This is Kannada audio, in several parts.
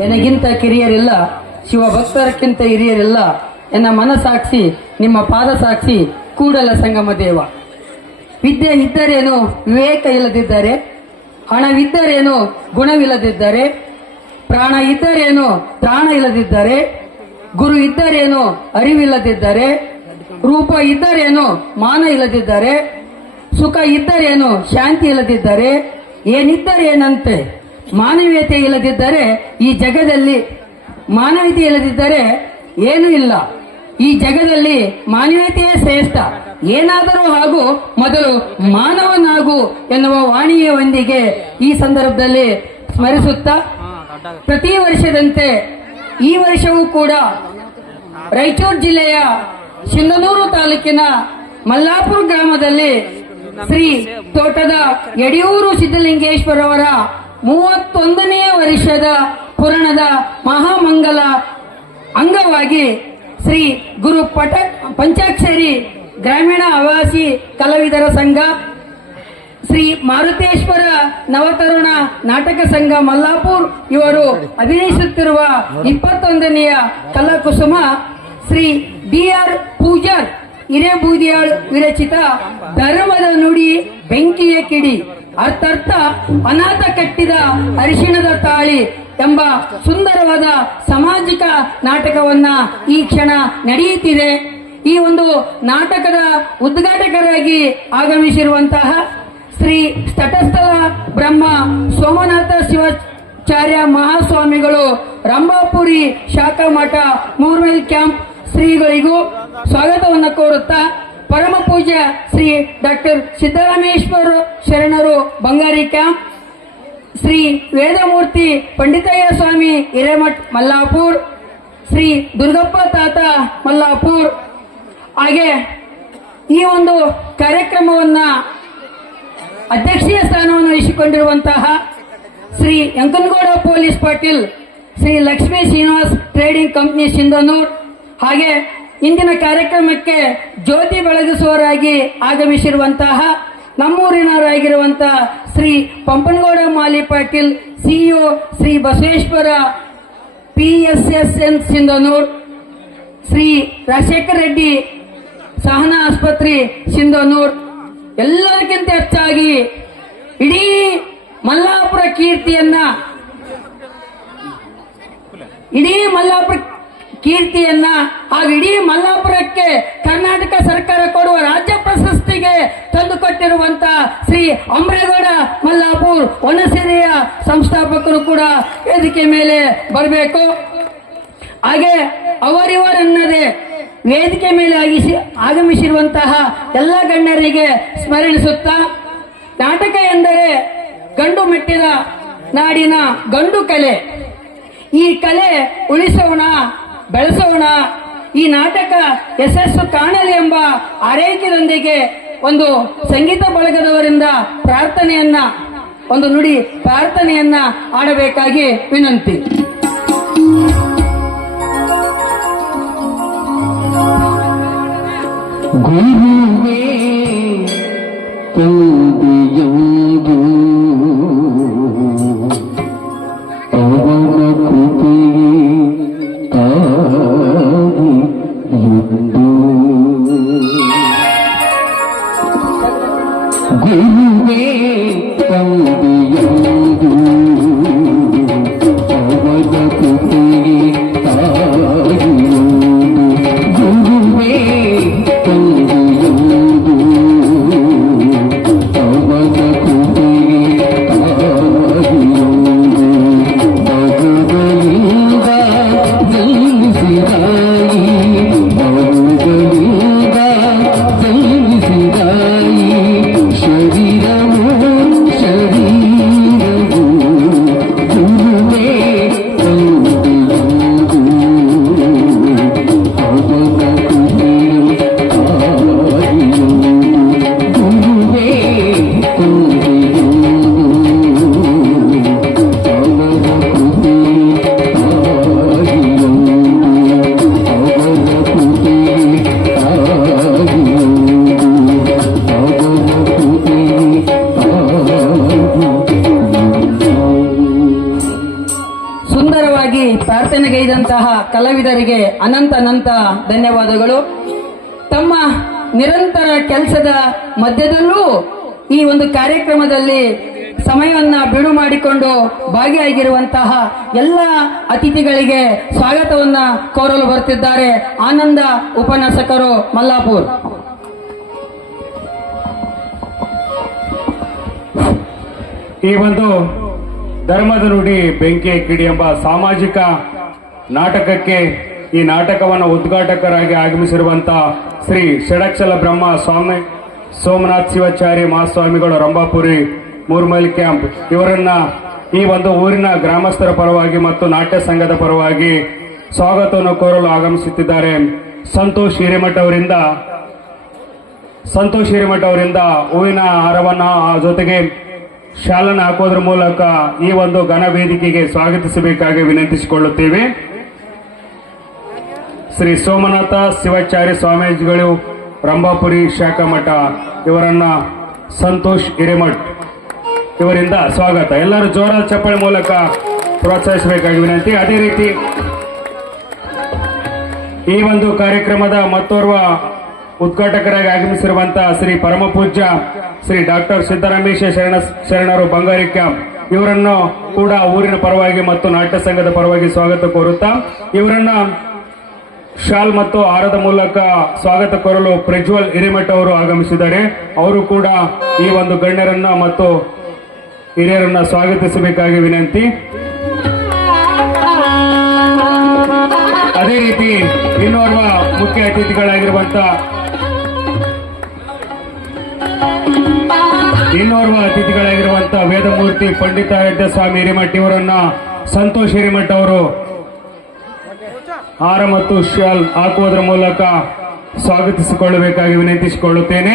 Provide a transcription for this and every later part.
ಎನಗಿಂತ ಕಿರಿಯರಿಲ್ಲ ಶಿವ ಭಕ್ತರಕ್ಕಿಂತ ಹಿರಿಯರಿಲ್ಲ ಎನ್ನ ಮನಸಾಕ್ಷಿ ನಿಮ್ಮ ಪಾದ ಸಾಕ್ಷಿ ಕೂಡಲ ಸಂಗಮ ದೇವ. ವಿದ್ಯೆ ಇದ್ದರೇನು ವಿವೇಕ ಇಲ್ಲದಿದ್ದರೆ, ಹಣವಿದ್ದರೇನು ಗುಣವಿಲ್ಲದಿದ್ದರೆ, ಪ್ರಾಣ ಇದ್ದರೇನು ಪ್ರಾಣ ಇಲ್ಲದಿದ್ದರೆ, ಗುರು ಇದ್ದರೇನು ಅರಿವಿಲ್ಲದಿದ್ದರೆ, ರೂಪ ಇದ್ದರೇನು ಮಾನ ಇಲ್ಲದಿದ್ದರೆ, ಸುಖ ಇದ್ದರೇನು ಶಾಂತಿ ಇಲ್ಲದಿದ್ದರೆ, ಏನಿದ್ದರೇನಂತೆ? ಮಾನವೀಯತೆ ಇಲ್ಲದಿದ್ದರೆ ಈ ಜಗದಲ್ಲಿ ಮಾನವೀಯತೆ ಇಲ್ಲದಿದ್ದರೆ ಏನೂ ಇಲ್ಲ. ಈ ಜಗದಲ್ಲಿ ಮಾನವೀಯತೆಯೇ ಶ್ರೇಷ್ಠ. ಏನಾದರೂ ಹಾಗೂ ಮೊದಲು ಮಾನವನಾಗು ಎನ್ನುವ ವಾಣಿಯೊಂದಿಗೆ ಈ ಸಂದರ್ಭದಲ್ಲಿ ಸ್ಮರಿಸುತ್ತಾ, ಪ್ರತಿ ವರ್ಷದಂತೆ ಈ ವರ್ಷವೂ ಕೂಡ ರಾಯಚೂರು ಜಿಲ್ಲೆಯ ಸಿಂಧನೂರು ತಾಲೂಕಿನ ಮಲ್ಲಾಪುರ ಗ್ರಾಮದಲ್ಲಿ ಶ್ರೀ ತೋಟದ ಯಡಿಯೂರು ಸಿದ್ದಲಿಂಗೇಶ್ವರವರ ಮೂವತ್ತೊಂದನೆಯ ವರ್ಷದ ಪುರಾಣದ ಮಹಾಮಂಗಲ ಅಂಗವಾಗಿ ಶ್ರೀ ಗುರು ಪಟ ಪಂಚಾಕ್ಷರಿ ಗ್ರಾಮೀಣ ಆವಾಸಿ ಕಲಾವಿದರ ಸಂಘ, ಶ್ರೀ ಮಾರುತೇಶ್ವರ ನವತರುಣ ನಾಟಕ ಸಂಘ ಮಲ್ಲಾಪುರ್ ಇವರು ಅಭಿನಯಿಸುತ್ತಿರುವ ಇಪ್ಪತ್ತೊಂದನೆಯ ಕಲಾಕುಸುಮ ಶ್ರೀ ಬಿ ಆರ್ ಪೂಜಾರ್, ಹಿರೇಬೂದಿಯಾಳ್ ವಿರಚಿತ ಧರ್ಮದ ನುಡಿ ಬೆಂಕಿಯ ಕಿಡಿ. ಅರ್ಥಾರ್ಥ ಅನಾಥ ಕಟ್ಟಿದ ಅರಿಶಿಣದ ತಾಳಿ ಎಂಬ ಸುಂದರವಾದ ಸಾಮಾಜಿಕ ನಾಟಕವನ್ನ ಈ ಕ್ಷಣ ನಡೆಯುತ್ತಿದೆ. ಈ ಒಂದು ನಾಟಕದ ಉದ್ಘಾಟಕರಾಗಿ ಆಗಮಿಸಿರುವಂತಹ ಶ್ರೀ ತಟಸ್ಥಲ ಬ್ರಹ್ಮ ಸೋಮನಾಥ ಶಿವಾಚಾರ್ಯ ಮಹಾಸ್ವಾಮಿಗಳು ರಂಭಾಪುರಿ ಶಾಖಾ ಮಠ ಮೂರ್ಮೆಲ್ ಕ್ಯಾಂಪ್ ಶ್ರೀಗಳಿಗೂ ಸ್ವಾಗತವನ್ನು ಕೋರುತ್ತಾ ಪರಮ ಪೂಜ್ಯ ಶ್ರೀ ಡಾಕ್ಟರ್ ಸಿದ್ದರಾಮೇಶ್ವರ ಶರಣರು ಬಂಗಾರಿ ಕ್ಯಾಂಪ್, ಶ್ರೀ ವೇದಮೂರ್ತಿ ಪಂಡಿತಯ್ಯ ಸ್ವಾಮಿ ಹಿರೇಮಠ್ ಮಲ್ಲಾಪುರ್, ಶ್ರೀ ದುರ್ಗಪ್ಪ ತಾತ ಮಲ್ಲಾಪುರ್. ಹಾಗೆ ಈ ಒಂದು ಕಾರ್ಯಕ್ರಮವನ್ನ ಅಧ್ಯಕ್ಷೀಯ ಸ್ಥಾನವನ್ನು ವಹಿಸಿಕೊಂಡಿರುವಂತಹ Shri Yankanagowda police Patil, Shri Lakshmi Srinivas trading company Sindhanur, ಹಾಗೆ ಇಂದಿನ ಕಾರ್ಯಕ್ರಮಕ್ಕೆ ಜ್ಯೋತಿ ಬೆಳಗಿಸುವವರಾಗಿ ಆಗಮಿಸಿರುವಂತಹ ನಮ್ಮೂರಿನವರಾಗಿರುವಂತಹ ಶ್ರೀ ಪಂಪನಗೌಡ ಮಾಲಿ ಪಾಟೀಲ್, ಸಿಇಒ ಶ್ರೀ ಬಸವೇಶ್ವರ ಪಿಎಸ್ಎಸ್ಎನ್ ಸಿಂಧನೂರ್, ಶ್ರೀ ರಾಜಶೇಖರ್ ರೆಡ್ಡಿ ಸಹನಾ ಆಸ್ಪತ್ರೆ ಸಿಂಧನೂರ್. ಎಲ್ಲದಕ್ಕಿಂತ ಹೆಚ್ಚಾಗಿ ಇಡೀ ಮಲ್ಲಾಪುರ ಕೀರ್ತಿಯನ್ನ, ಇಡೀ ಮಲ್ಲಾಪುರ ಕೀರ್ತಿಯನ್ನ ಹಾಗೂ ಇಡೀ ಮಲ್ಲಾಪುರಕ್ಕೆ ಕರ್ನಾಟಕ ಸರ್ಕಾರ ಕೊಡುವ ರಾಜ್ಯ ಪ್ರಶಸ್ತಿಗೆ ತಂದುಕೊಟ್ಟಿರುವಂತ ಶ್ರೀ ಅಮ್ರೇಗೌಡ ಮಲ್ಲಾಪುರ್ ವನಸೇನೆಯ ಸಂಸ್ಥಾಪಕರು ಕೂಡ ವೇದಿಕೆ ಮೇಲೆ ಬರಬೇಕು. ಹಾಗೆ ಅವರಿವರನ್ನದೇ ವೇದಿಕೆ ಮೇಲೆ ಆಗಿಸಿ ಆಗಮಿಸಿರುವಂತಹ ಎಲ್ಲ ಗಣ್ಯರಿಗೆ ಸ್ಮರಿಸುತ್ತಾ ನಾಟಕ ಎಂದರೆ ಗಂಡು ಮೆಟ್ಟಿದ ನಾಡಿನ ಗಂಡು ಕಲೆ. ಈ ಕಲೆ ಉಳಿಸೋಣ. ಬೆಳೆಸೋಣ. ಈ ನಾಟಕ ಯಶಸ್ಸು ಕಾಣಲಿ ಎಂಬ ಆರೈಕೆಯೊಂದಿಗೆ ಒಂದು ಸಂಗೀತ ಬಳಗದವರಿಂದ ಪ್ರಾರ್ಥನೆಯನ್ನ, ಒಂದು ನುಡಿ ಪ್ರಾರ್ಥನೆಯನ್ನ ಆಡಬೇಕಾಗಿ ವಿನಂತಿ. ಗುರುವೇ ಕಲಾವಿದರಿಗೆ ಅನಂತ ಅನಂತ ಧನ್ಯವಾದಗಳು. ತಮ್ಮ ನಿರಂತರ ಕೆಲಸದ ಮಧ್ಯದಲ್ಲೂ ಈ ಒಂದು ಕಾರ್ಯಕ್ರಮದಲ್ಲಿ ಸಮಯವನ್ನ ಬಿಡು ಮಾಡಿಕೊಂಡು ಭಾಗಿಯಾಗಿರುವಂತಹ ಎಲ್ಲ ಅತಿಥಿಗಳಿಗೆ ಸ್ವಾಗತವನ್ನ ಕೋರಲು ಬರುತ್ತಿದ್ದಾರೆ ಆನಂದ ಉಪನ್ಯಾಸಕರು ಮಲ್ಲಾಪುರ್. ಈ ಒಂದು ಧರ್ಮದ ನುಡಿ ಬೆಂಕಿ ಕಿಡಿ ಎಂಬ ಸಾಮಾಜಿಕ ನಾಟಕಕ್ಕೆ ಈ ನಾಟಕವನ್ನು ಉದ್ಘಾಟಕರಾಗಿ ಆಗಮಿಸಿರುವಂತಹ ಶ್ರೀ ಷಡಕ್ಷಲ ಬ್ರಹ್ಮ ಸ್ವಾಮಿ, ಸೋಮನಾಥ್ ಶಿವಾಚಾರ್ಯ ಮಹಾಸ್ವಾಮಿಗಳು ರಂಭಾಪುರಿ ಮೂರ್ಮೈಲ್ ಕ್ಯಾಂಪ್. ಇವರನ್ನ ಈ ಒಂದು ಊರಿನ ಗ್ರಾಮಸ್ಥರ ಪರವಾಗಿ ಮತ್ತು ನಾಟ್ಯ ಸಂಘದ ಪರವಾಗಿ ಸ್ವಾಗತವನ್ನು ಕೋರಲು ಆಗಮಿಸುತ್ತಿದ್ದಾರೆ. ಸಂತೋಷ್ ಹಿರೇಮಠ ಅವರಿಂದ, ಸಂತೋಷ್ ಹಿರೇಮಠ ಅವರಿಂದ ಹೂವಿನ ಹಾರವನ್ನ ಜೊತೆಗೆ ಶಾಲನ ಹಾಕೋದ್ರ ಮೂಲಕ ಈ ಒಂದು ಘನ ವೇದಿಕೆಗೆ ಸ್ವಾಗತಿಸಬೇಕಾಗಿ ವಿನಂತಿಸಿಕೊಳ್ಳುತ್ತೇವೆ. ಶ್ರೀ ಸೋಮನಾಥ ಶಿವಾಚಾರ್ಯ ಸ್ವಾಮೀಜಿಗಳು, ರಂಭಾಪುರಿ ಶಾಖಾ ಮಠ, ಇವರನ್ನ ಸಂತೋಷ್ ಹಿರೇಮಠ್ ಇವರಿಂದ ಸ್ವಾಗತ. ಎಲ್ಲರೂ ಜೋರಾದ ಚಪ್ಪಾಳೆ ಮೂಲಕ ಪ್ರೋತ್ಸಾಹಿಸಬೇಕಾಗಿ ವಿನಂತಿ. ಅದೇ ರೀತಿ ಈ ಒಂದು ಕಾರ್ಯಕ್ರಮದ ಮತ್ತೋರ್ವ ಉದ್ಘಾಟಕರಾಗಿ ಆಗಮಿಸಿರುವಂತಹ ಶ್ರೀ ಪರಮ ಪೂಜ್ಯ ಶ್ರೀ ಡಾಕ್ಟರ್ ಸಿದ್ದರಾಮೇಶ ಶರಣ, ಶರಣರು ಬಂಗಾರಿ ಕ್ಯಾಂಪ್. ಇವರನ್ನು ಕೂಡ ಊರಿನ ಪರವಾಗಿ ಮತ್ತು ನಾಟ್ಯ ಸಂಘದ ಪರವಾಗಿ ಸ್ವಾಗತ ಕೋರುತ್ತಾ, ಇವರನ್ನ ಶಾಲ್ ಮತ್ತು ಆರದ ಮೂಲಕ ಸ್ವಾಗತ ಕೋರಲು ಪ್ರಜ್ವಲ್ ಹಿರೇಮಠ ಅವರು ಆಗಮಿಸಿದ್ದಾರೆ. ಅವರು ಕೂಡ ಈ ಒಂದು ಗಣ್ಯರನ್ನ ಮತ್ತು ಹಿರಿಯರನ್ನ ಸ್ವಾಗತಿಸಬೇಕಾಗಿ ವಿನಂತಿ. ಅದೇ ರೀತಿ ಇನ್ನೋರ್ವ ಮುಖ್ಯ ಅತಿಥಿಗಳಾಗಿರುವಂತ ಇನ್ನೋರ್ವ ಅತಿಥಿಗಳಾಗಿರುವಂತ ವೇದಮೂರ್ತಿ ಪಂಡಿತಾರಾಧ್ಯ ಸ್ವಾಮಿ ಹಿರೇಮಠ ಇವರನ್ನ ಸಂತೋಷ್ ಹಿರೇಮಠ ಅವರು ಹಾರ ಮತ್ತು ಶಾಲ್ ಹಾಕುವುದರ ಮೂಲಕ ಸ್ವಾಗತಿಸಿಕೊಳ್ಳಬೇಕಾಗಿ ವಿನಂತಿಸಿಕೊಳ್ಳುತ್ತೇನೆ.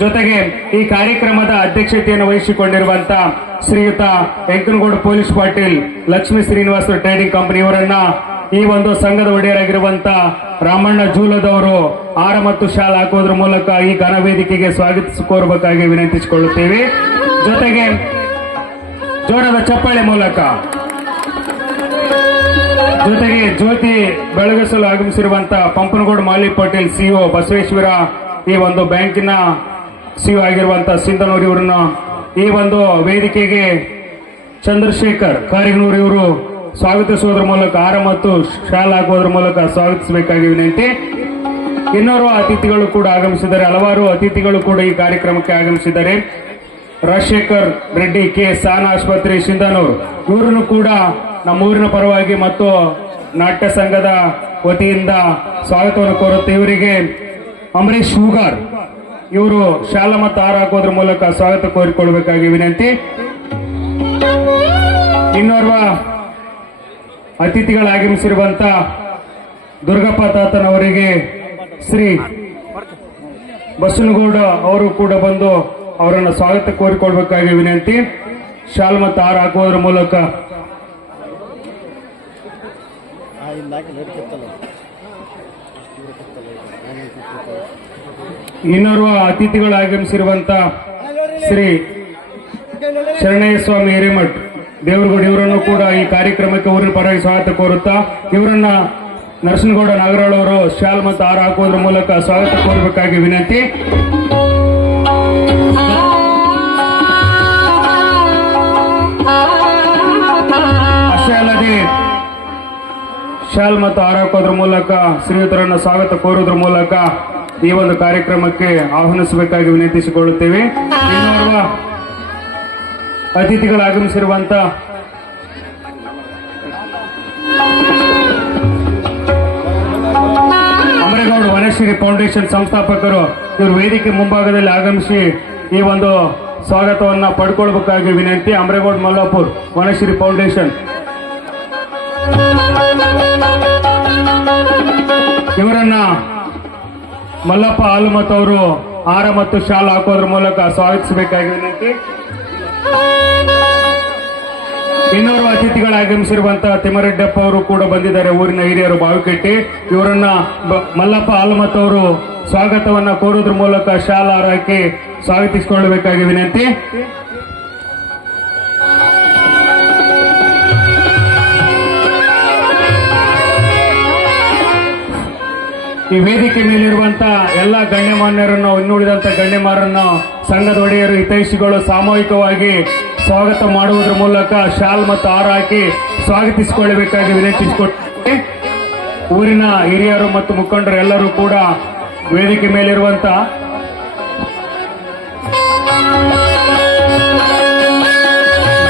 ಜೊತೆಗೆ ಈ ಕಾರ್ಯಕ್ರಮದ ಅಧ್ಯಕ್ಷತೆಯನ್ನು ವಹಿಸಿಕೊಂಡಿರುವಂತ Shriyuta Venkanagowda police Patil Lakshmi Srinivasa trading company ಇವರನ್ನ ಈ ಒಂದು ಸಂಘದ ಒಡೆಯರಾಗಿರುವಂತ ರಾಮಣ್ಣ ಜೂಲದವರು ಆರ ಮತ್ತು ಶಾಲ್ ಹಾಕುವುದರ ಮೂಲಕ ಈ ಘನ ವೇದಿಕೆಗೆ ಸ್ವಾಗತಿಸಿಕೋರಬೇಕಾಗಿ ವಿನಂತಿಸಿಕೊಳ್ಳುತ್ತೇವೆ. ಜೊತೆಗೆ ಜೋರದ ಚಪ್ಪಾಳೆ ಮೂಲಕ ಜೊತೆಗೆ ಜ್ಯೋತಿ ಬೆಳಗಿಸಲು ಆಗಮಿಸಿರುವಂತಹ ಪಂಪನಗೌಡ ಮಾಲಿ ಪಟೇಲ್ ಸಿಒ ಬಸವೇಶ್ವರ ಈ ಒಂದು ಬ್ಯಾಂಕಿನ ಸಿಒ ಆಗಿರುವಂತಹ ಸಿಂಧನೂರ್ ಇವರನ್ನು ಈ ಒಂದು ವೇದಿಕೆಗೆ ಚಂದ್ರಶೇಖರ್ ಕಾರಿಗನೂರ್ ಇವರು ಸ್ವಾಗತಿಸುವುದರ ಮೂಲಕ ಆರ ಮತ್ತು ಶಾಲ್ ಹಾಕುವುದರ ಮೂಲಕ ಸ್ವಾಗತಿಸಬೇಕಾಗಿ ವಿನಂತಿ. ಇನ್ನೋರ್ವ ಅತಿಥಿಗಳು ಕೂಡ ಆಗಮಿಸಿದ್ದಾರೆ. ಹಲವಾರು ಅತಿಥಿಗಳು ಕೂಡ ಈ ಕಾರ್ಯಕ್ರಮಕ್ಕೆ ಆಗಮಿಸಿದ್ದಾರೆ. ರಾಜಶೇಖರ್ ರೆಡ್ಡಿ ಕೆ ಸಾನ ಆಸ್ಪತ್ರೆ, ಸಿಂಧನೂರು. ಇವರನ್ನು ಕೂಡ ನಮ್ಮ ಊರಿನ ಪರವಾಗಿ ಮತ್ತು ನಾಟ್ಯ ಸಂಘದ ವತಿಯಿಂದ ಸ್ವಾಗತವನ್ನು ಕೋರುತ್ತೆ ಇವರಿಗೆ ಅಂಬರೀಶ್ ಹೂಗಾರ್. ಇವರು ಶಾಲಾ ಮತ್ತು ಆರ ಹಾಕೋದ್ರ ಮೂಲಕ ಸ್ವಾಗತ ಕೋರಿಕೊಳ್ಬೇಕಾಗಿ ವಿನಂತಿ. ಇನ್ನೋರ್ವ ಅತಿಥಿಗಳಾಗಮಿಸಿರುವಂತ ದುರ್ಗಪ್ಪ ತಾತನವರಿಗೆ ಶ್ರೀ ಬಸನಗೌಡ ಅವರು ಕೂಡ ಬಂದು ಅವರನ್ನು ಸ್ವಾಗತ ಕೋರಿಕೊಳ್ಬೇಕಾಗಿ ವಿನಂತಿ. ಶಾಲ್ ಮತ್ತು ಹಾರ ಹಾಕುವುದರ ಮೂಲಕ ಇನ್ನೋರ್ವ ಅತಿಥಿಗಳು ಆಗಮಿಸಿರುವಂತ ಶ್ರೀ ಶರಣಯ್ಯ ಸ್ವಾಮಿ ಹಿರೇಮಠ್ ದೇವರಗೌಡ ಇವರನ್ನು ಕೂಡ ಈ ಕಾರ್ಯಕ್ರಮಕ್ಕೆ ಊರಿನ ಪರವಾಗಿ ಸ್ವಾಗತ ಕೋರುತ್ತಾ, ಇವರನ್ನ ನರಸಿಂಹಗೌಡ ನಾಗರಾಳ್ ಅವರು ಶಾಲ್ ಮತ್ತು ಹಾರ ಹಾಕುವುದರ ಮೂಲಕ ಸ್ವಾಗತ ಕೋರಬೇಕಾಗಿ ವಿನಂತಿ. ಶಾಲ್ ಮತ್ತು ಹಾರ ಹಾಕೋದ್ರ ಮೂಲಕ ಶ್ರೀಯುತರನ್ನ ಸ್ವಾಗತ ಕೋರೋದ್ರ ಮೂಲಕ ಈ ಒಂದು ಕಾರ್ಯಕ್ರಮಕ್ಕೆ ಆಹ್ವಾನಿಸಬೇಕಾಗಿ ವಿನಂತಿಸಿಕೊಳ್ಳುತ್ತೇವೆ. ಅತಿಥಿಗಳು ಆಗಮಿಸಿರುವಂತ ಅಮರೇಗೌಡ ವನಶ್ರೀ ಫೌಂಡೇಶನ್ ಸಂಸ್ಥಾಪಕರು ಇವರು ವೇದಿಕೆ ಮುಂಭಾಗದಲ್ಲಿ ಆಗಮಿಸಿ ಈ ಒಂದು ಸ್ವಾಗತವನ್ನ ಪಡ್ಕೊಳ್ಬೇಕಾಗಿ ವಿನಂತಿ. ಅಮರೇಗೌಡ ಮಲ್ಲಾಪುರ್, ವನಶ್ರೀ ಫೌಂಡೇಶನ್. ಇವರನ್ನ ಮಲ್ಲಪ್ಪ ಹಾಲುಮತ್ ಅವರು ಹಾರ ಮತ್ತು ಶಾಲ್ ಹಾಕೋದ್ರ ಮೂಲಕ ಸ್ವಾಗತಿಸಬೇಕಾಗಿ ವಿನಂತಿ ಇನ್ನೋರ್ವ ಅತಿಥಿಗಳು ಆಗಮಿಸಿರುವಂತಹ ತಿಮ್ಮರೆಡ್ಡಪ್ಪ ಅವರು ಕೂಡ ಬಂದಿದ್ದಾರೆ, ಊರಿನ ಹಿರಿಯರು ಬಾವಿಕಟ್ಟಿ. ಇವರನ್ನ ಮಲ್ಲಪ್ಪ ಆಲ್ಮತ್ ಅವರು ಸ್ವಾಗತವನ್ನ ಕೋರೋದ್ರ ಮೂಲಕ ಶಾಲ್ ಹಾಕಿ ಸ್ವಾಗತಿಸಿಕೊಳ್ಳಬೇಕಾಗಿ ವಿನಂತಿ. ಈ ವೇದಿಕೆ ಮೇಲಿರುವಂತಹ ಎಲ್ಲ ಗಣ್ಯಮಾನ್ಯರನ್ನು, ಇನ್ನುಳಿದಂತ ಗಣ್ಯಮಾರನ್ನು, ಸಂಘದ ಒಡೆಯರು, ಹಿತೈಷಿಗಳು ಸಾಮೂಹಿಕವಾಗಿ ಸ್ವಾಗತ ಮಾಡುವುದರ ಮೂಲಕ ಶಾಲ್ ಮತ್ತು ಹಾರ ಹಾಕಿ ಸ್ವಾಗತಿಸಿಕೊಳ್ಳಬೇಕಾಗಿ ವಿನಂತಿಸಿಕೊಟ್ಟೆ ಊರಿನ ಹಿರಿಯರು ಮತ್ತು ಮುಖಂಡರು ಎಲ್ಲರೂ ಕೂಡ ವೇದಿಕೆ ಮೇಲಿರುವಂತ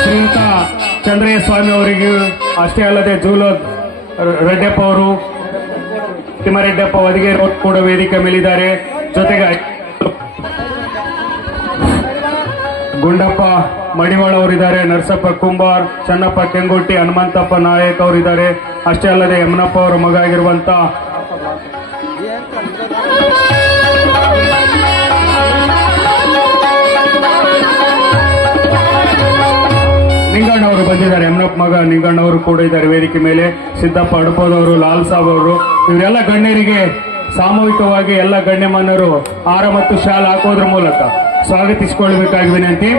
ಶ್ರೀಯುತ ಚಂದ್ರಯ್ಯ ಸ್ವಾಮಿ ಅವರಿಗೂ, ಅಷ್ಟೇ ಅಲ್ಲದೆ ಜೂಲ ರೆಡ್ಡಪ್ಪ ಅವರು ತಿಮ್ಮರೆಡ್ಡಪ್ಪ ವದಿಗೆ ಕೂಡ ವೇದಿಕೆ ಮೇಲಿದ್ದಾರೆ. ಜೊತೆಗೆ ಗುಂಡಪ್ಪ ಮಡಿವಾಳ ಅವರಿದ್ದಾರೆ, ನರಸಪ್ಪ ಕುಂಬಾರ್, ಚನ್ನಪ್ಪ ಕೆಂಗುಟ್ಟಿ ಹನುಮಂತಪ್ಪ ನಾಯಕ್ ಅವರಿದ್ದಾರೆ. ಅಷ್ಟೇ ಅಲ್ಲದೆ ಯಮನಪ್ಪ ಅವರ ಮಗ ಆಗಿರುವಂತ ನಿಂಗಣ್ಣವರು ಬಂದಿದ್ದಾರೆ. ಯಮನಪ್ಪ ಮಗ ನಿಂಗಣ್ಣವರು ಕೂಡ ಇದ್ದಾರೆ ವೇದಿಕೆ ಮೇಲೆ. ಸಿದ್ದಪ್ಪ ಅಡಪದವರು, ಲಾಲ್ ಸಾಬ್ ಅವರು. ಇವರೆಲ್ಲ ಗಣ್ಯರಿಗೆ ಸಾಮೂಹಿಕವಾಗಿ ಎಲ್ಲ ಗಣ್ಯಮಾನ್ಯರು ಆರ ಮತ್ತು ಶಾಲ್ ಹಾಕೋದ್ರ ಮೂಲಕ ಸ್ವಾಗತಿಸಿಕೊಳ್ಳಬೇಕಾಗಿ ವಿನಂತಿ.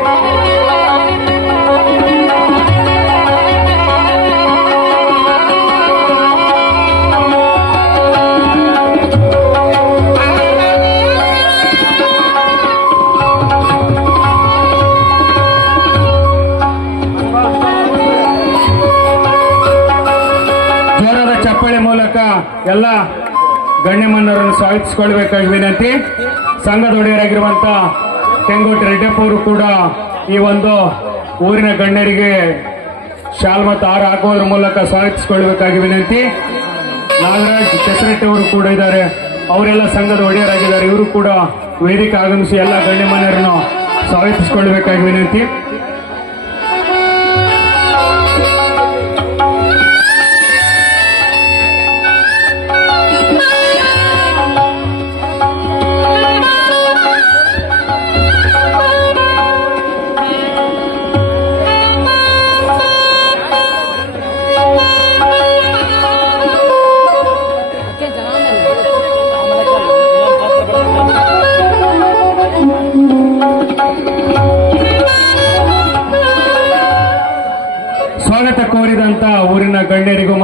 ಎಲ್ಲ ಗಣ್ಯಮಾನ್ಯರನ್ನು ಸ್ವಾಗತಿಸಿಕೊಳ್ಬೇಕಾಗಿ ವಿನಂತಿ. ಸಂಘದ ಒಡೆಯರಾಗಿರುವಂತ ಕೆಂಗೋಟಿ ರೆಡ್ಡಪ್ಪ ಅವರು ಕೂಡ ಈ ಒಂದು ಊರಿನ ಗಣ್ಯರಿಗೆ ಶಾಲ್ ಮತ್ತು ಹಾರ ಹಾಕುವುದರ ಮೂಲಕ ಸ್ವಾಗತಿಸಿಕೊಳ್ಬೇಕಾಗಿ ವಿನಂತಿ. ನಾಗರಾಜ್ ಕೆಸರೆಟ್ಟಿ ಅವರು ಕೂಡ ಇದ್ದಾರೆ. ಅವರೆಲ್ಲ ಸಂಘದ ಒಡೆಯರಾಗಿದ್ದಾರೆ. ಇವರು ಕೂಡ ವೇದಿಕೆ ಆಗಮಿಸಿ ಎಲ್ಲ ಗಣ್ಯಮಾನ್ಯರನ್ನು ಸ್ವಾಗತಿಸಿಕೊಳ್ಬೇಕಾಗಿ ವಿನಂತಿ.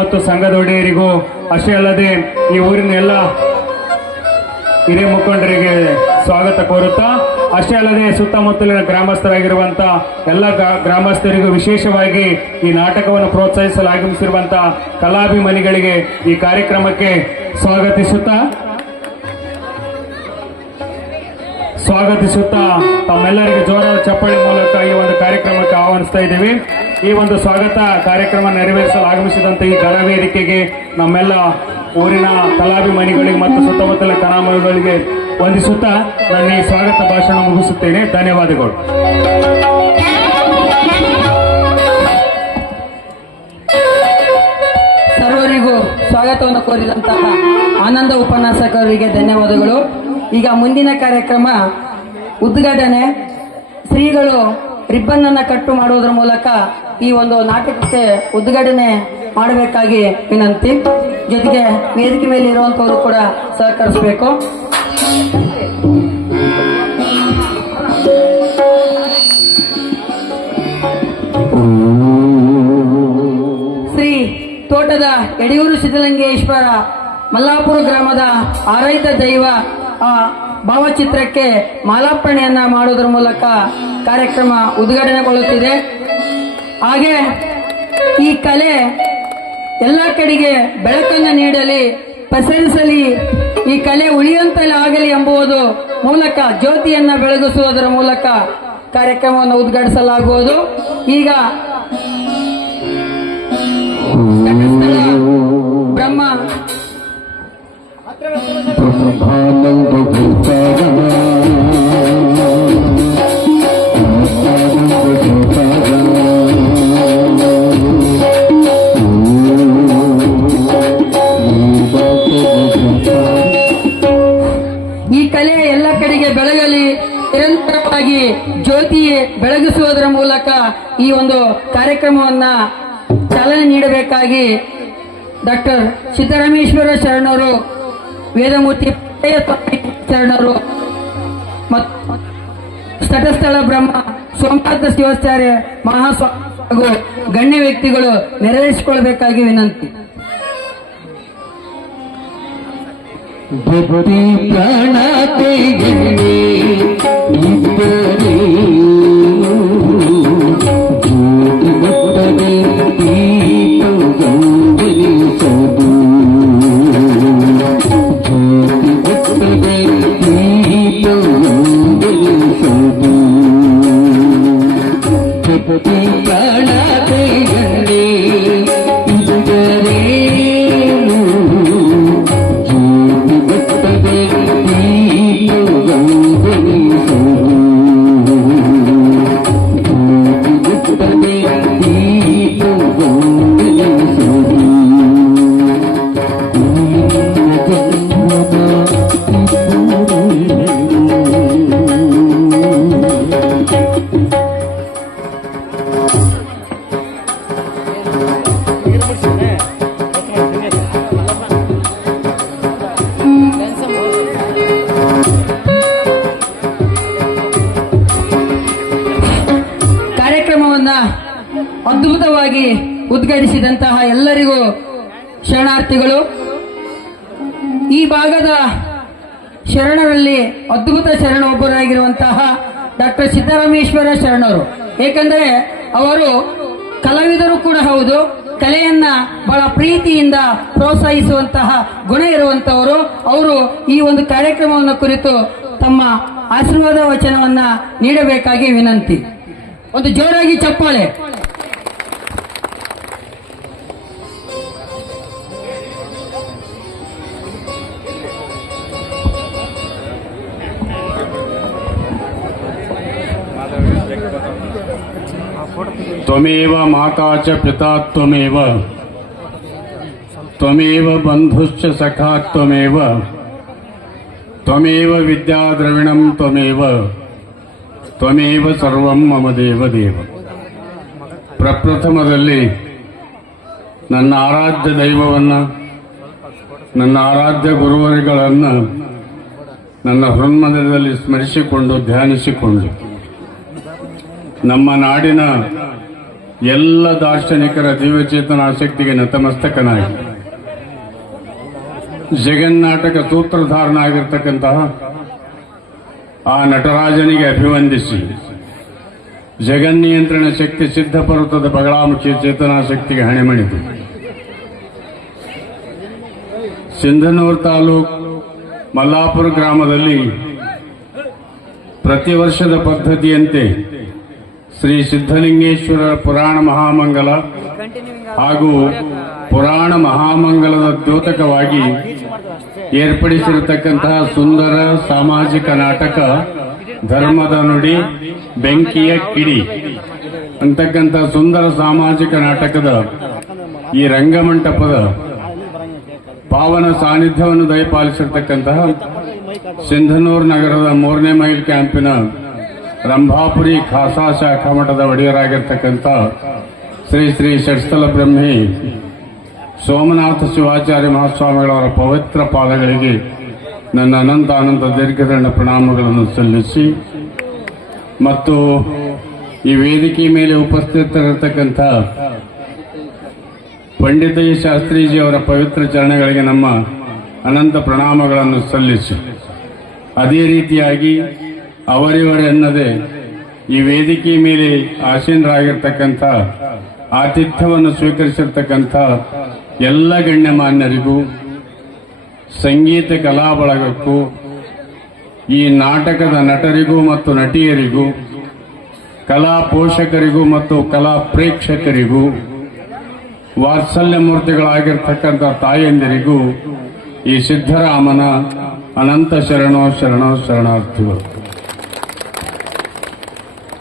ಮತ್ತು ಸಂಘದ ಒಡೆಯರಿಗೂ ಅಷ್ಟೇ ಅಲ್ಲದೆ ಈ ಊರಿನ ಎಲ್ಲ ಹಿರಿಯ ಮುಖಂಡರಿಗೆ ಸ್ವಾಗತ ಕೋರುತ್ತಾ, ಅಷ್ಟೇ ಅಲ್ಲದೆ ಸುತ್ತಮುತ್ತಲಿನ ಗ್ರಾಮಸ್ಥರಾಗಿರುವಂತ ಎಲ್ಲ ಗ್ರಾಮಸ್ಥರಿಗೂ ವಿಶೇಷವಾಗಿ ಈ ನಾಟಕವನ್ನು ಪ್ರೋತ್ಸಾಹಿಸಲು ಆಗಮಿಸಿರುವಂತ ಕಲಾಭಿಮಾನಿಗಳಿಗೆ ಈ ಕಾರ್ಯಕ್ರಮಕ್ಕೆ ಸ್ವಾಗತಿಸುತ್ತಾ ಸ್ವಾಗತಿಸುತ್ತಾ ತಮ್ಮೆಲ್ಲರಿಗೆ ಜೋರಾದ ಚಪ್ಪಳಿ ಮೂಲಕ ಈ ಒಂದು ಕಾರ್ಯಕ್ರಮಕ್ಕೆ ಆಹ್ವಾನಿಸ್ತಾ ಇದ್ದೀವಿ. ಈ ಒಂದು ಸ್ವಾಗತ ಕಾರ್ಯಕ್ರಮ ನೆರವೇರಿಸಲು ಆಗಮಿಸಿದಂತ ಈ ಗಣ ವೇದಿಕೆಗೆ ನಮ್ಮೆಲ್ಲ ಊರಿನ ಕಲಾಭಿಮಾನಿಗಳಿಗೆ ಮತ್ತು ಸುತ್ತಮುತ್ತಲ ಕಲಾಮಗಳಿಗೆ ವಂದಿಸುತ್ತಾ ನನ್ನ ಈ ಸ್ವಾಗತ ಭಾಷಣ ಮುಗಿಸುತ್ತೇನೆ. ಧನ್ಯವಾದಗಳು. ಸರ್ವರಿಗೂ ಸ್ವಾಗತವನ್ನು ಕೋರಿದಂತಹ ಆನಂದ ಉಪನ್ಯಾಸಕರಿಗೆ ಧನ್ಯವಾದಗಳು. ಈಗ ಮುಂದಿನ ಕಾರ್ಯಕ್ರಮ ಉದ್ಘಾಟನೆ ಶ್ರೀಗಳು ರಿಬ್ಬನ್ ಅನ್ನ ಕಟ್ಟು ಮಾಡುವುದರ ಮೂಲಕ ಈ ಒಂದು ನಾಟಕಕ್ಕೆ ಉದ್ಘಾಟನೆ ಮಾಡಬೇಕಾಗಿ ವಿನಂತಿ. ಜೊತೆಗೆ ವೇದಿಕೆ ಮೇಲೆ ಇರುವಂತವರು ಕೂಡ ಸಹಕರಿಸಬೇಕು. ಶ್ರೀ ತೋಟದ ಯಡಿಯೂರು ಸಿದ್ಧಲಿಂಗೇಶ್ವರ ಮಲ್ಲಾಪುರ ಗ್ರಾಮದ ಆರೈತ ದೈವ ಭಾವಚಿತ್ರಕ್ಕೆ ಮಾಲಾರ್ಪಣೆಯನ್ನ ಮಾಡುವುದರ ಮೂಲಕ ಕಾರ್ಯಕ್ರಮ ಉದ್ಘಾಟನೆಗೊಳ್ಳುತ್ತಿದೆ. ಹಾಗೆ ಈ ಕಲೆ ಎಲ್ಲ ಕಡೆಗೆ ಬೆಳಕನ್ನು ನೀಡಲಿ ಪಸರಿಸಲಿ ಈ ಕಲೆ ಉಳಿಯುವಂತಲೇ ಆಗಲಿ ಎಂಬುವುದು ಮೂಲಕ ಜ್ಯೋತಿಯನ್ನ ಬೆಳಗಿಸುವುದರ ಮೂಲಕ ಕಾರ್ಯಕ್ರಮವನ್ನು ಉದ್ಘಾಟಿಸಲಾಗುವುದು. ಈಗ ಬ್ರಹ್ಮ. ಈ ಒಂದು ಕಾರ್ಯಕ್ರಮವನ್ನ ಚಾಲನೆ ನೀಡಬೇಕಾಗಿ ಡಾಕ್ಟರ್ ಸಿದ್ದರಾಮೇಶ್ವರ ಶರಣರು, ವೇದಮೂರ್ತಿ ಶರಣರು ಮತ್ತು ತಟಸ್ಥಳ ಬ್ರಹ್ಮ ಸೋಮನಾಥ ಶಿವಾಚಾರ್ಯ ಮಹಾಸ್ವಾಮಿ ಹಾಗೂ ಗಣ್ಯ ವ್ಯಕ್ತಿಗಳು ನೆರವೇರಿಸಿಕೊಳ್ಬೇಕಾಗಿ ವಿನಂತಿ. ಭಕ್ತಿ ಏಕೆಂದರೆ ಅವರು ಕಲಾವಿದರು ಕೂಡ ಹೌದು, ಕಲೆಯನ್ನ ಬಹಳ ಪ್ರೀತಿಯಿಂದ ಪ್ರೋತ್ಸಾಹಿಸುವಂತಹ ಗುಣ ಇರುವಂತವರು ಅವರು ಈ ಒಂದು ಕಾರ್ಯಕ್ರಮವನ್ನು ಕುರಿತು ತಮ್ಮ ಆಶೀರ್ವಾದ ವಚನವನ್ನ ನೀಡಬೇಕಾಗಿ ವಿನಂತಿ. ಒಂದು ಜೋರಾಗಿ ಚಪ್ಪಾಳೆ. ತ್ವಮೇವ ಮಾತಾಚ ಪಿತಾ ತ್ವಮೇವ. ತ್ವಮೇವ ಬಂಧುಶ್ಚ ಸಖಾ ತ್ವಮೇವ. ತ್ವಮೇವ ವಿದ್ಯಾದ್ರವಿಣಂ ತ್ವಮೇವ. ತ್ವಮೇವ ಸರ್ವಂ ಮಮ ದೇವ ದೇವ. ಪ್ರಪ್ರಥಮದಲ್ಲಿ ನನ್ನ ಆರಾಧ್ಯ ದೈವವನ್ನು, ನನ್ನ ಆರಾಧ್ಯ ಗುರುವರಿಗಳನ್ನು ನನ್ನ ಹೃನ್ಮದದಲ್ಲಿ ಸ್ಮರಿಸಿಕೊಂಡು, ಧ್ಯಾನಿಸಿಕೊಂಡು, ನಮ್ಮ ನಾಡಿನ ಎಲ್ಲ ದಾರ್ಶನಿಕರ ಜೀವಚೇತನ ಆಸಕ್ತಿಗೆ ನತಮಸ್ತಕನಾಗಿ. ಜಗನ್ನಾಟಕ ಸೂತ್ರಧಾರನಾಗಿರ್ತಕ್ಕಂತಹ ಆ ನಟರಾಜನಿಗೆ ಅಭಿವಂದಿಸಿ ಜಗನ್ನಿಯಂತ್ರಣ ಶಕ್ತಿ ಸಿದ್ಧಪರ್ವತದ ಬಗಳಾಮುಖಿ ಚೇತನಾಶಕ್ತಿಗೆ ಹಣೆಮಣಿದು ಸಿಂಧನೂರು ತಾಲೂಕು ಮಲ್ಲಾಪುರ ಗ್ರಾಮದಲ್ಲಿ ಪ್ರತಿ ವರ್ಷದ ಪದ್ಧತಿಯಂತೆ ಶ್ರೀ ಸಿದ್ಧಲಿಂಗೇಶ್ವರ ಪುರಾಣ ಮಹಾಮಂಗಲ ಹಾಗೂ ಪುರಾಣ ಮಹಾಮಂಗಲದ ದ್ಯೋತಕವಾಗಿ ಏರ್ಪಡಿಸಿರತಕ್ಕಂತಹ ಸುಂದರ ಸಾಮಾಜಿಕ ನಾಟಕ ಧರ್ಮದ ನುಡಿ ಬೆಂಕಿಯ ಕಿಡಿ ಅಂತಕ್ಕಂಥ ಸುಂದರ ಸಾಮಾಜಿಕ ನಾಟಕದ ಈ ರಂಗಮಂಟಪದ ಪಾವನ ಸಾನ್ನಿಧ್ಯವನ್ನು ದಯಪಾಲಿಸಿರ್ತಕ್ಕಂತಹ ಸಿಂಧನೂರು ನಗರದ ಮೂರನೇ ಮೈಲ್ ಕ್ಯಾಂಪಿನ ರಂಭಾಪುರಿ ಖಾಸಾ ಶಾಖಾ ಮಠದ ಒಡೆಯರಾಗಿರ್ತಕ್ಕಂಥ ಶ್ರೀ ಶ್ರೀ ಷಟ್ಸ್ಥಲ ಬ್ರಹ್ಮಿ ಸೋಮನಾಥ ಶಿವಾಚಾರ್ಯ ಮಹಾಸ್ವಾಮಿಗಳವರ ಪವಿತ್ರ ಪಾದಗಳಿಗೆ ನನ್ನ ಅನಂತ ಅನಂತ ದೀರ್ಘದಂಡ ಪ್ರಣಾಮಗಳನ್ನು ಸಲ್ಲಿಸಿ ಮತ್ತು ಈ ವೇದಿಕೆ ಮೇಲೆ ಉಪಸ್ಥಿತರಿರತಕ್ಕಂಥ ಪಂಡಿತ ಶಾಸ್ತ್ರೀಜಿಯವರ ಪವಿತ್ರ ಚರಣಗಳಿಗೆ ನಮ್ಮ ಅನಂತ ಪ್ರಣಾಮಗಳನ್ನು ಸಲ್ಲಿಸಿ. ಅದೇ ರೀತಿಯಾಗಿ ಅವರಿವರೆನ್ನದೆ ಈ ವೇದಿಕೆ ಮೇಲೆ ಆಸೀನರಾಗಿರ್ತಕ್ಕಂಥ ಆತಿಥ್ಯವನ್ನು ಸ್ವೀಕರಿಸಿರ್ತಕ್ಕಂಥ ಎಲ್ಲ ಗಣ್ಯಮಾನ್ಯರಿಗೂ, ಸಂಗೀತ ಕಲಾ ಬಳಗಕ್ಕೂ ಈ ನಾಟಕದ ನಟರಿಗೂ ಮತ್ತು ನಟಿಯರಿಗೂ, ಕಲಾ ಪೋಷಕರಿಗೂ ಮತ್ತು ಕಲಾ ಪ್ರೇಕ್ಷಕರಿಗೂ ವಾತ್ಸಲ್ಯ ಮೂರ್ತಿಗಳಾಗಿರ್ತಕ್ಕಂಥ ತಾಯಂದಿರಿಗೂ ಈ ಸಿದ್ದರಾಮನ ಅನಂತ ಶರಣೋ ಶರಣೋ ಶರಣಾರ್ಥಿಗಳು.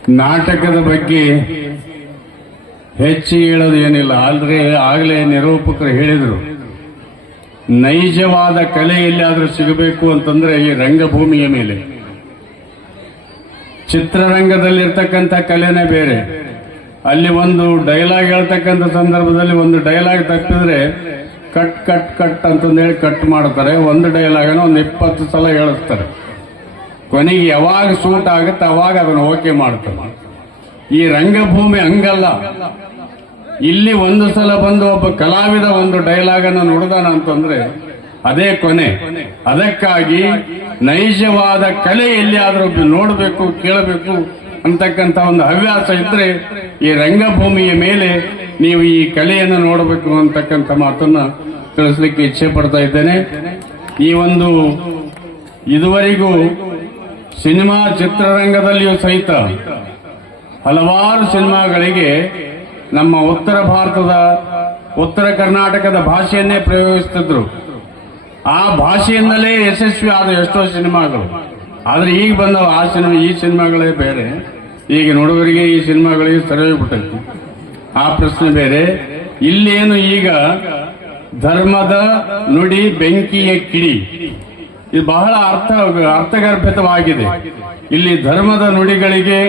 ನಾಟಕದ ಬಗ್ಗೆ ಹೆಚ್ಚು ಹೇಳೋದು ಏನಿಲ್ಲ. ಆದರೆ ಆಗಲೇ ನಿರೂಪಕರು ಹೇಳಿದರು, ನೈಜವಾದ ಕಲೆ ಎಲ್ಲಿಯಾದರೂ ಸಿಗಬೇಕು ಅಂತಂದ್ರೆ ಈ ರಂಗಭೂಮಿಯ ಮೇಲೆ. ಚಿತ್ರರಂಗದಲ್ಲಿರ್ತಕ್ಕಂಥ ಕಲೆನೇ ಬೇರೆ. ಅಲ್ಲಿ ಒಂದು ಡೈಲಾಗ್ ಹೇಳ್ತಕ್ಕಂಥ ಸಂದರ್ಭದಲ್ಲಿ ಒಂದು ಡೈಲಾಗ್ ತಪ್ಪಿದ್ರೆ ಕಟ್ ಕಟ್ ಕಟ್ ಅಂತಂದೇಳಿ ಕಟ್ ಮಾಡ್ತಾರೆ. ಒಂದು ಡೈಲಾಗನ್ನು ಒಂದು ಇಪ್ಪತ್ತು ಸಲ ಹೇಳಿಸ್ತಾರೆ ಕೊನೆಗೆ ಯಾವಾಗ ಸೂಟ್ ಆಗುತ್ತೆ, ಅವಾಗ ಅದನ್ನು ಓಕೆ ಮಾಡ್ತಾರೆ ಈ ರಂಗಭೂಮಿ ಹಂಗಲ್ಲ. ಇಲ್ಲಿ ಒಂದು ಸಲ ಬಂದು ಒಬ್ಬ ಕಲಾವಿದ ಒಂದು ಡೈಲಾಗ್ ಅನ್ನು ನುಡಿದಾನ ಅಂತಂದ್ರೆ, ಅದೇ ಕೊನೆ. ಅದಕ್ಕಾಗಿ ನೈಜವಾದ ಕಲೆ ಎಲ್ಲಿಯಾದ್ರೂ ನೋಡಬೇಕು, ಕೇಳಬೇಕು ಅಂತಕ್ಕಂಥ ಒಂದು ಹವ್ಯಾಸ ಇದ್ರೆ, ಈ ರಂಗಭೂಮಿಯ ಮೇಲೆ ನೀವು ಈ ಕಲೆಯನ್ನು ನೋಡಬೇಕು ಅಂತಕ್ಕಂಥ ಮಾತನ್ನ ತಿಳಿಸ್ಲಿಕ್ಕೆ ಇಚ್ಛೆ ಪಡ್ತಾ ಇದ್ದೇನೆ. ಈ ಒಂದು ಇದುವರೆಗೂ ಸಿನಿಮಾ ಚಿತ್ರರಂಗದಲ್ಲಿಯೂ ಸಹಿತ ಹಲವಾರು ಸಿನಿಮಾಗಳಿಗೆ ನಮ್ಮ ಉತ್ತರ ಭಾರತದ, ಉತ್ತರ ಕರ್ನಾಟಕದ ಭಾಷೆಯನ್ನೇ ಪ್ರಯೋಗಿಸ್ತಿದ್ರು. ಆ ಭಾಷೆಯಿಂದಲೇ ಯಶಸ್ವಿ ಆದ ಎಷ್ಟೋ ಸಿನಿಮಾಗಳು. ಆದರೆ ಈಗ ಬಂದ ಆ ಸಿನಿಮಾ, ಈ ಸಿನಿಮಾಗಳೇ ಬೇರೆ. ಈಗ ನೋಡುವರಿಗೆ ಈ ಸಿನಿಮಾಗಳಿಗೆ ಸರಿಯೋಗ್ಬಿಟ್ಟೈತಿ ಆ ಪ್ರಶ್ನೆ ಬೇರೆ. ಇಲ್ಲೇನು ಈಗ ಧರ್ಮದ ನುಡಿ ಬೆಂಕಿಯ ಕಿಡಿ. ಇದು ಬಹಳ ಅರ್ಥ, ಅರ್ಥಗರ್ಭಿತವಾಗಿದೆ. ಇಲ್ಲಿ ಧರ್ಮದ ನುಡಿಗಳಿಗೆ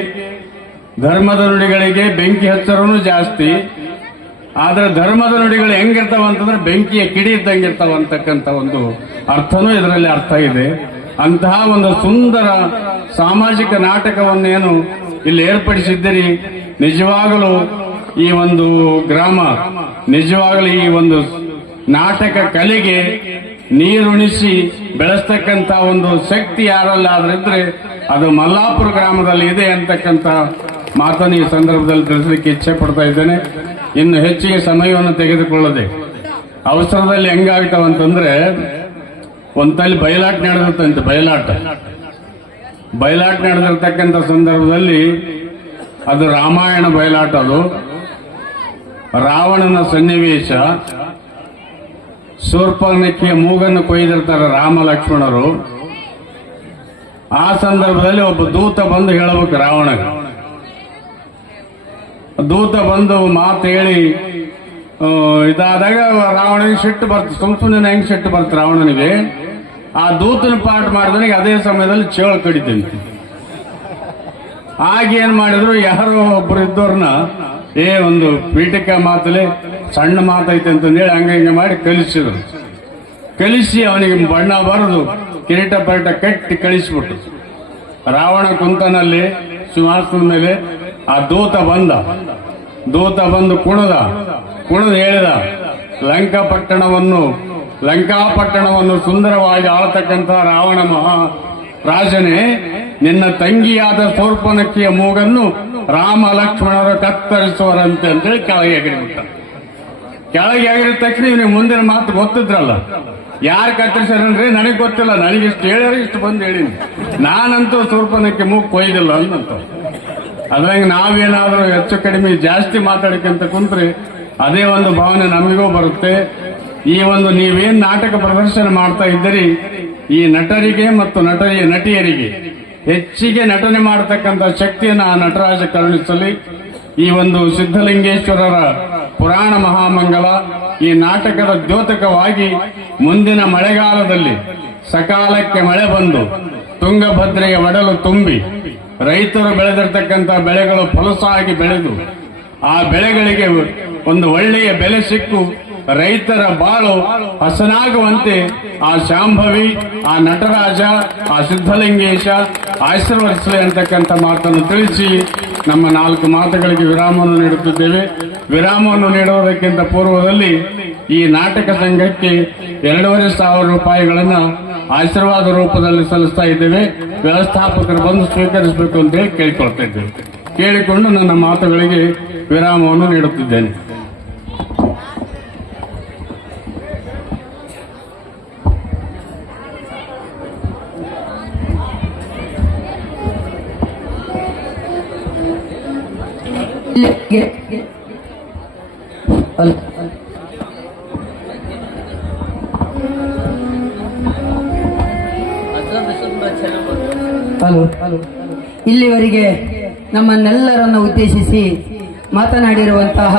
ಧರ್ಮದ ನುಡಿಗಳಿಗೆ ಬೆಂಕಿ ಹಚ್ಚರೂ ಜಾಸ್ತಿ. ಆದರೆ ಧರ್ಮದ ನುಡಿಗಳು ಹೆಂಗಿರ್ತಾವ ಅಂತಂದ್ರೆ ಬೆಂಕಿಯ ಕಿಡಿ ಇದ್ದಂಗಿರ್ತಾವ ಅಂತಕ್ಕಂಥ ಒಂದು ಅರ್ಥನೂ ಇದರಲ್ಲಿ ಅರ್ಥ ಇದೆ. ಅಂತಹ ಒಂದು ಸುಂದರ ಸಾಮಾಜಿಕ ನಾಟಕವನ್ನೇನು ಇಲ್ಲಿ ಏರ್ಪಡಿಸಿದ್ದೀರಿ? ನಿಜವಾಗಲೂ ಈ ಒಂದು ಗ್ರಾಮ, ನಿಜವಾಗಲೂ ಈ ಒಂದು ನಾಟಕ ಕಲೆಗೆ ನೀರುಣಿಸಿ ಬೆಳೆಸ್ತಕ್ಕಂಥ ಒಂದು ಶಕ್ತಿ ಯಾರಲ್ಲ ಆದ್ರಿದ್ರೆ ಅದು ಮಲ್ಲಾಪುರ ಗ್ರಾಮದಲ್ಲಿ ಇದೆ ಅಂತಕ್ಕಂಥ ಮಾತನ್ನು ಈ ಸಂದರ್ಭದಲ್ಲಿ ತಿಳಿಸಲಿಕ್ಕೆ ಇಚ್ಛೆ ಪಡ್ತಾ ಇದ್ದೇನೆ. ಇನ್ನು ಹೆಚ್ಚಿಗೆ ಸಮಯವನ್ನು ತೆಗೆದುಕೊಳ್ಳದೆ ಅವಸರದಲ್ಲಿ ಹೆಂಗಾಗ್ತಾವಂತಂದ್ರೆ ಒಂದಲ್ಲಿ ಬಯಲಾಟ ನಡೆದಿರ್ತಂತೆ, ಬಯಲಾಟ. ಬಯಲಾಟ ನಡೆದಿರ್ತಕ್ಕಂಥ ಸಂದರ್ಭದಲ್ಲಿ ಅದು ರಾಮಾಯಣ ಬಯಲಾಟ ಅದು. ರಾವಣನ ಸನ್ನಿವೇಶ ಶೂರ್ಪನಕ್ಕಿಯ ಮೂಗನ್ನು ಕೊಯ್ದಿರ್ತಾರೆ ರಾಮ ಲಕ್ಷ್ಮಣರು ಆ ಸಂದರ್ಭದಲ್ಲಿ ಒಬ್ಬ ದೂತ ಬಂದು ಹೇಳಬೇಕು, ರಾವಣ. ದೂತ ಬಂದು ಮಾತು ಹೇಳಿ ಇದಾದಾಗ ರಾವಣನಿಗೆ ಸಿಟ್ಟು ಬರ್ತ ಸುಮ್ ಸುಮ್ಮನೆ ಹೆಂಗ್ ಸಿಟ್ಟು ಬರ್ತ ರಾವಣನಿಗೆ? ಆ ದೂತನ ಪಾಠ ಮಾಡಿದ್ರೆ ಅದೇ ಸಮಯದಲ್ಲಿ ಚೇಳು ಕಡಿತೀನಿ ಆಗೇನ್ ಮಾಡಿದ್ರು, ಯಾರೋ ಒಬ್ರು ಇದ್ದವ್ರನ್ನ ಏ, ಒಂದು ಪೀಠಿಕ ಮಾತಲ್ಲಿ ಸಣ್ಣ ಮಾತೈತೆ ಅಂತಂದೇಳಿ ಹಂಗ ಹಿಂಗೆ ಮಾಡಿ ಕಲಿಸಿದ್ರು. ಕಲಿಸಿ ಅವನಿಗೆ ಬಣ್ಣ ಬರೆದು ಕಿರೀಟ ಪರಟ ಕಟ್ಟಿ ಕಳಿಸ್ಬಿಟ್ಟು ರಾವಣ ಕುಂತನಲ್ಲಿ, ಸಿಂಹಾಸನದ ಮೇಲೆ ಆ ದೂತ ಬಂದ. ದೂತ ಬಂದು ಕುಣದ. ಕುಣದು ಹೇಳಿದ, ಲಂಕಾಪಟ್ಟಣವನ್ನು ಲಂಕಾಪಟ್ಟಣವನ್ನು ಸುಂದರವಾಗಿ ಆಳತಕ್ಕಂಥ ರಾವಣ ಮಹಾ ರಾಜನೇ, ನಿನ್ನ ತಂಗಿಯಾದ ಸೋರ್ಪನಕ್ಕಿಯ ಮೂಗನ್ನು ರಾಮ ಲಕ್ಷ್ಮಣರು ಕತ್ತರಿಸುವರಂತೆ ಅಂತೇಳಿ ಕೆಳಗೆ ಆಗಿರ್ಬಿಟ್ಟ ಕೆಳಗೆ ಆಗಿರ ತಕ್ಷಣ ನೀವು ಮುಂದಿನ ಮಾತು ಗೊತ್ತಿದ್ರಲ್ಲ. ಯಾರು ಕತ್ತರಿಸ್ರಿ ನನಗೆ ಗೊತ್ತಿಲ್ಲ ನನಗೆ ಇಷ್ಟು ಹೇಳ್ಯಾರ ಇಷ್ಟು ಬಂದು ಹೇಳಿನಿ. ನಾನಂತೂ ಸ್ವಲ್ಪನಕ್ಕೆ ಮೂಗ್ ಕೊಯ್ದಿಲ್ಲ ಅನ್ನಂತ. ಅದ್ರಂಗೆ ನಾವೇನಾದ್ರೂ ಹೆಚ್ಚು ಕಡಿಮೆ ಜಾಸ್ತಿ ಮಾತಾಡಕ್ಕಂತ ಕುಂತ್ರೆ ಅದೇ ಒಂದು ಭಾವನೆ ನಮಗೂ ಬರುತ್ತೆ. ಈ ಒಂದು ನೀವೇನು ನಾಟಕ ಪ್ರದರ್ಶನ ಮಾಡ್ತಾ ಇದ್ದೀರಿ ಈ ನಟರಿಗೆ ಮತ್ತು ನಟರಿಯ ನಟಿಯರಿಗೆ ಹೆಚ್ಚಿಗೆ ನಟನೆ ಮಾಡತಕ್ಕಂಥ ಶಕ್ತಿಯನ್ನು ಆ ನಟರಾಜ ಕರುಣಿಸಲಿ. ಈ ಒಂದು ಸಿದ್ಧಲಿಂಗೇಶ್ವರರ ಪುರಾಣ ಮಹಾಮಂಗಲ ಈ ನಾಟಕದ ದ್ಯೋತಕವಾಗಿ ಮುಂದಿನ ಮಳೆಗಾಲದಲ್ಲಿ ಸಕಾಲಕ್ಕೆ ಮಳೆ ಬಂದು ತುಂಗಭದ್ರೆಯ ಒಡಲು ತುಂಬಿ ರೈತರು ಬೆಳೆದಿರ್ತಕ್ಕಂಥ ಬೆಳೆಗಳು ಫಲಸಾಗಿ ಬೆಳೆದು ಆ ಬೆಳೆಗಳಿಗೆ ಒಂದು ಒಳ್ಳೆಯ ಬೆಲೆ ಸಿಕ್ಕು. ರೈತರ ಬಾಳು ಹಸನಾಗುವಂತೆ ಆ ಶಾಂಭವಿ, ಆ ನಟರಾಜ, ಆ ಸಿದ್ಧಲಿಂಗೇಶ ಆಶೀರ್ವದಿಸಲಿ ಅಂತಕ್ಕಂಥ ಮಾತನ್ನು ತಿಳಿಸಿ ನಮ್ಮ ನಾಲ್ಕು ಮಾತುಗಳಿಗೆ ವಿರಾಮವನ್ನು ನೀಡುತ್ತಿದ್ದೇವೆ. ವಿರಾಮವನ್ನು ನೀಡುವುದಕ್ಕಿಂತ ಪೂರ್ವದಲ್ಲಿ ಈ ನಾಟಕ ಸಂಘಕ್ಕೆ ಎರಡೂವರೆ ಸಾವಿರ ರೂಪಾಯಿಗಳನ್ನು ಆಶೀರ್ವಾದ ರೂಪದಲ್ಲಿ ಸಲ್ಲಿಸ್ತಾ ಇದ್ದೇವೆ. ವ್ಯವಸ್ಥಾಪಕರು ಬಂದು ಸ್ವೀಕರಿಸಬೇಕು ಅಂತ ಹೇಳಿ ಕೇಳಿಕೊಳ್ತಾ ಇದ್ದೇವೆ. ಕೇಳಿಕೊಂಡು ನನ್ನ ಮಾತುಗಳಿಗೆ ವಿರಾಮವನ್ನು ನೀಡುತ್ತಿದ್ದೇನೆ. ಅಲ್ಲ. ಹಲೋ. ಇಲ್ಲಿವರೆಗೆ ನಮ್ಮನ್ನೆಲ್ಲರನ್ನು ಉದ್ದೇಶಿಸಿ ಮಾತನಾಡಿರುವಂತಹ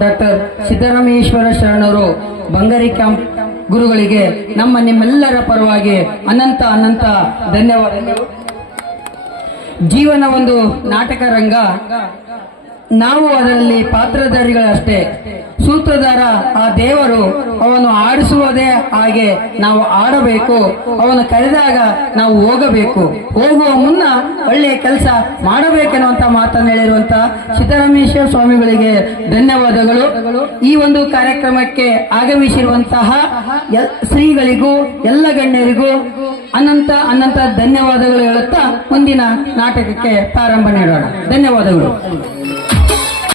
ಡಾಕ್ಟರ್ ಸಿದ್ದರಾಮೇಶ್ವರ ಶರಣರು ಬಂಗಾರಿ ಕ್ಯಾಂಪ್ ಗುರುಗಳಿಗೆ ನಮ್ಮ ನಿಮ್ಮೆಲ್ಲರ ಪರವಾಗಿ ಅನಂತ ಅನಂತ ಧನ್ಯವಾದಗಳು. ಜೀವನ ಒಂದು ನಾಟಕ ರಂಗ ನಾವು ಅದರಲ್ಲಿ ಪಾತ್ರಧಾರಿಗಳಷ್ಟೇ. ಸೂತ್ರಧಾರ ಆ ದೇವರು ಅವನು ಆಡಿಸುವುದೇ ಹಾಗೆ ನಾವು ಆಡಬೇಕು. ಅವನು ಕರೆದಾಗ ನಾವು ಹೋಗಬೇಕು. ಹೋಗುವ ಮುನ್ನ ಒಳ್ಳೆಯ ಕೆಲಸ ಮಾಡಬೇಕೆನ್ನುವಂತ ಮಾತನ್ನು ಹೇಳಿರುವಂತ ಸಿದ್ದರಾಮೇಶ್ವರ ಸ್ವಾಮಿಗಳಿಗೆ ಧನ್ಯವಾದಗಳು. ಈ ಒಂದು ಕಾರ್ಯಕ್ರಮಕ್ಕೆ ಆಗಮಿಸಿರುವಂತಹ ಶ್ರೀಗಳಿಗೂ, ಎಲ್ಲ ಗಣ್ಯರಿಗೂ ಅನಂತ ಅನಂತ ಧನ್ಯವಾದಗಳು ಹೇಳುತ್ತಾ ಮುಂದಿನ ನಾಟಕಕ್ಕೆ ಪ್ರಾರಂಭ ನೀಡೋಣ. ಧನ್ಯವಾದಗಳು.